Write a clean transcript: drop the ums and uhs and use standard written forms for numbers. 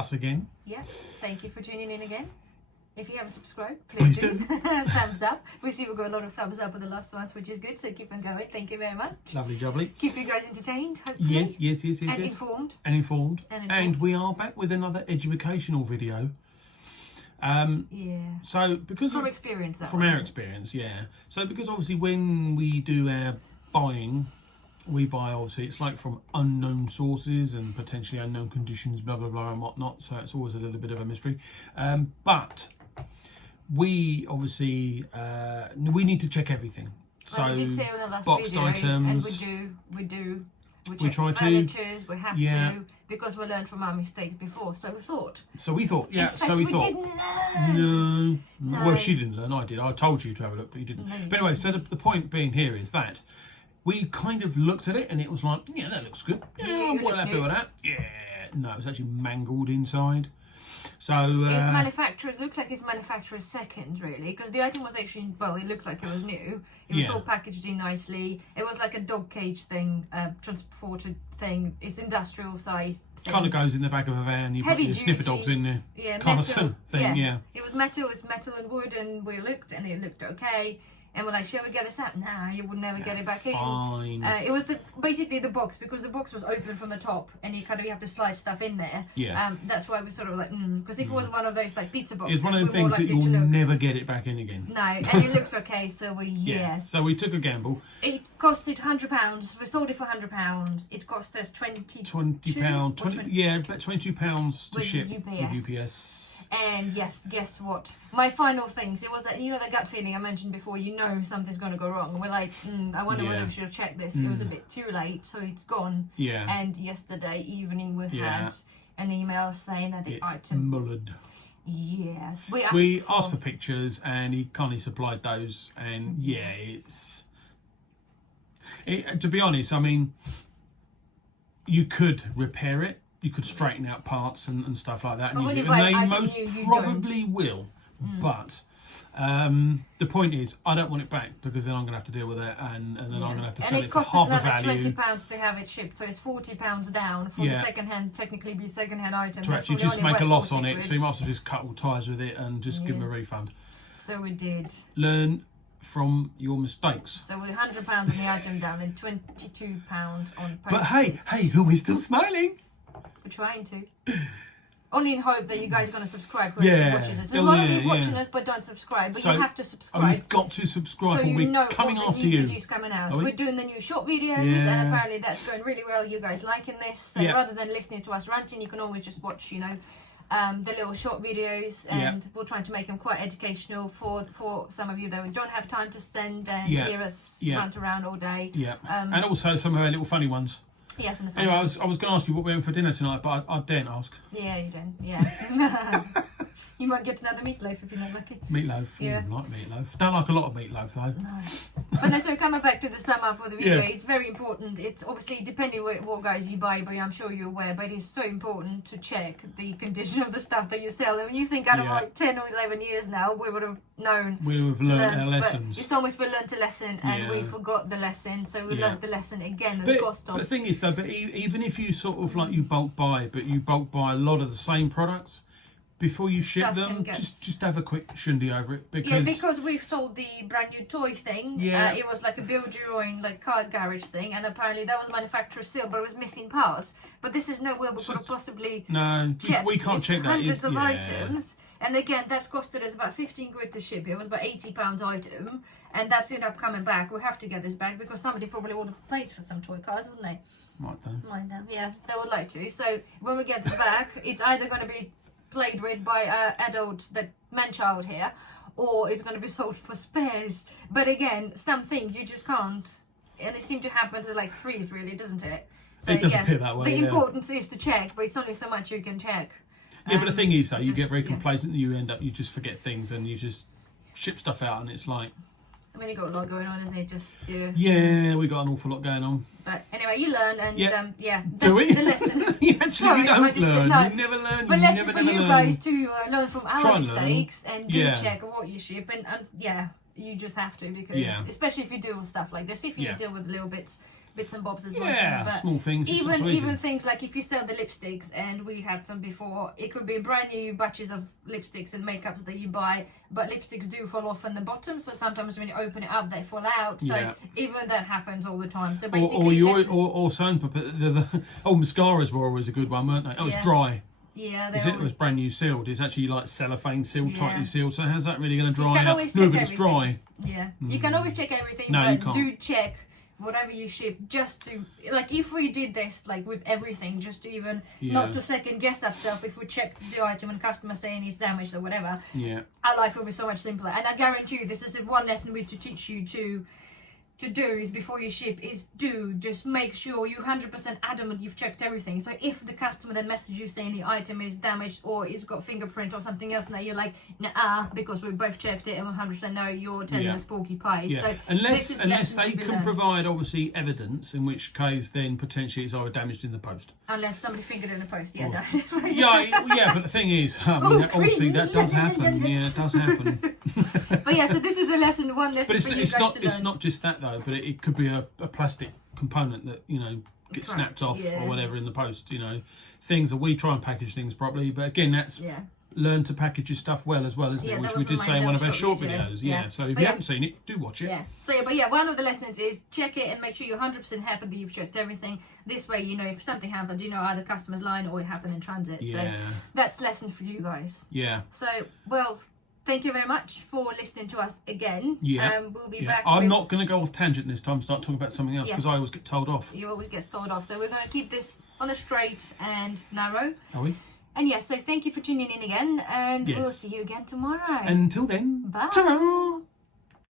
us again. Yeah, thank you for tuning in again. If you haven't subscribed, please do. Thumbs up. We see we've got a lot of thumbs up in the last ones, which is good. So keep on going. Thank you very much. Lovely jubbly. Keep you guys entertained, hopefully. Yes. And informed. And we are back with another educational video. So because from experience, from our experience, So because obviously when we do our buying, we buy obviously it's like from unknown sources and potentially unknown conditions, blah blah blah and whatnot. So it's always a little bit of a mystery. But we obviously we need to check everything. So we did say in the last boxed video, items, and we we try to. We have to, because we learned from our mistakes before. So we thought. We thought. We didn't learn. No. Well, she didn't learn. I did. I told you to have a look, but you didn't. No, but anyway, so the point being here is that we kind of looked at it and it was like, yeah, that looks good. Yeah, what did I do with that? Yeah. No, it was actually mangled inside. So his manufacturer's looks like his manufacturer's second, really, because the item was actually, well, it looked like it was new. It was all packaged in nicely. It was like a dog cage thing, transported thing. It's industrial size. Kind of goes in the back of a van. You've got your sniffer dogs in there. Yeah, kind metal, of thing. Yeah. It was metal. It's metal and wood, and we looked, and it looked okay. And we're like, shall we get this out? Nah, you would never get it back in. It was basically the box, because the box was open from the top, and you have to slide stuff in there. Yeah. That's why we sort of like, because if it was one of those like pizza boxes, it's one of the things that you'll never get it back in again. No, and it looked okay, so So we took a gamble. It costed £100. We sold it for £100. It cost us £22. But £22 to ship with UPS. And yes, guess what? My final things, it was that, you know, the gut feeling I mentioned before, you know something's going to go wrong. We're like, I wonder whether we should have checked this. It was a bit too late, so it's gone. Yeah. And yesterday evening we had an email saying that the item... mullered. Yes. We asked for pictures and he kindly supplied those. And it's... to be honest, I mean, you could repair it. You could straighten out parts and stuff like that, and they most probably will. But the point is, I don't want it back, because then I'm going to have to deal with it, and then I'm going to have to sell it for half the value. And it costs us another £20 to have it shipped, so it's £40 down for the second-hand, technically be second-hand item. To actually just make a loss on it, so you might as well just cut all ties with it and just give them a refund. So we did. Learn from your mistakes. So we're £100 on the item down and £22 on postage. But hey, we're still smiling. We're trying to. Only in hope that you guys are going to subscribe who actually watches us. There's a lot of you watching us but don't subscribe. But you have to subscribe. You've got to subscribe, so or we're coming after you. Videos coming out. We're doing the new short videos, and apparently that's going really well. You guys liking this. So rather than listening to us ranting, you can always just watch, you know, the little short videos, and we're trying to make them quite educational for some of you that don't have time to spend and hear us rant around all day. And also some of our little funny ones. Yes, and the anyway, I was going to ask you what we're having for dinner tonight, but I daren't ask. Yeah, you don't. Yeah. You might get another meatloaf if you're not lucky. Meatloaf. Yeah. I like meatloaf. Don't like a lot of meatloaf though. No. But no, so coming back to the sum up for the video, it's very important. It's obviously depending what guys you buy, but I'm sure you're aware, but it's so important to check the condition of the stuff that you sell. And when you think out of like 10 or 11 years now, we would have known. We would have learned our lessons. It's almost we learned a lesson and we forgot the lesson, so we learned the lesson again. But the thing is though, even if you sort of like you bulk buy a lot of the same products, before you ship them, just have a quick shindy over it, because we've sold the brand new toy thing. It was like a build your own like car garage thing, and apparently that was manufacturer's seal, but it was missing parts. But this is nowhere we could have possibly we can't check that. Hundreds of items, and again that's costed us about 15 quid to ship. It was about £80 item, and that's ended up coming back. We have to get this back because somebody probably would have paid for some toy cars, wouldn't they? Might them. Yeah, they would like to. So when we get this back, it's either going to be played with by adult, the man-child here, or it's going to be sold for spares. But again, some things you just can't, and it seems to happen to like threes, really, doesn't it? So it doesn't appear that way. The importance is to check, but it's only so much you can check. Yeah, but the thing is, though, you get very complacent, and you just forget things, and you just ship stuff out, and it's like. I mean, you got a lot going on, isn't it? Just yeah, we got an awful lot going on. But anyway, you learn, and do we? The lesson. You actually don't learn. You never learn. But lesson for you guys to learn from our mistakes and do check what you ship, and you just have to, because especially if you deal with stuff like this, if you deal with little bits and bobs as well. Yeah, but small things. Even things like if you sell the lipsticks, and we had some before, it could be brand new batches of lipsticks and makeups that you buy, but lipsticks do fall off on the bottom, so sometimes when you open it up they fall out. So even that happens all the time. So basically, or sandpaper. The mascaras were always a good one, weren't they? Oh, it's dry. Yeah, it was brand new sealed. It's actually like cellophane sealed, tightly sealed. So how's that really going to dry out? No, but it's dry. Yeah, you can always check everything. No, but you can't. Do check whatever you ship, just to, like, if we did this like with everything, just to even not to second guess ourselves, if we checked the item and customer saying it's damaged or whatever, our life will be so much simpler. And I guarantee you, this is one lesson we to teach you to do is, before you ship, is just make sure you 100% adamant you've checked everything. So if the customer then messages you saying the item is damaged or it's got fingerprint or something else, now you're like, nah, because we both checked it and 100% know you're telling us porky pies. So unless they can provide obviously evidence, in which case then potentially it's either damaged in the post. Unless somebody fingered in the post, but the thing is, obviously that does happen. Yeah, it does happen. But so this is one lesson. But for you guys to learn. It's not just that though. But it could be a plastic component that gets snapped off or whatever in the post. Things that we try and package things properly. But again, that's learn to package your stuff well as well, isn't it? Which we did say in one of our short videos. Yeah. So if you haven't seen it, do watch it. Yeah. So one of the lessons is check it and make sure you're 100% happy that you've checked everything. This way, if something happens, either customer's line or it happened in transit. Yeah. So that's lesson for you guys. Yeah. So thank you very much for listening to us again. Yeah. We'll be back. I'm not going to go off tangent this time and start talking about something else, because I always get told off. You always get told off. So we're going to keep this on the straight and narrow. Are we? And so thank you for tuning in again, and we'll see you again tomorrow. Until then, bye. Ta-ra!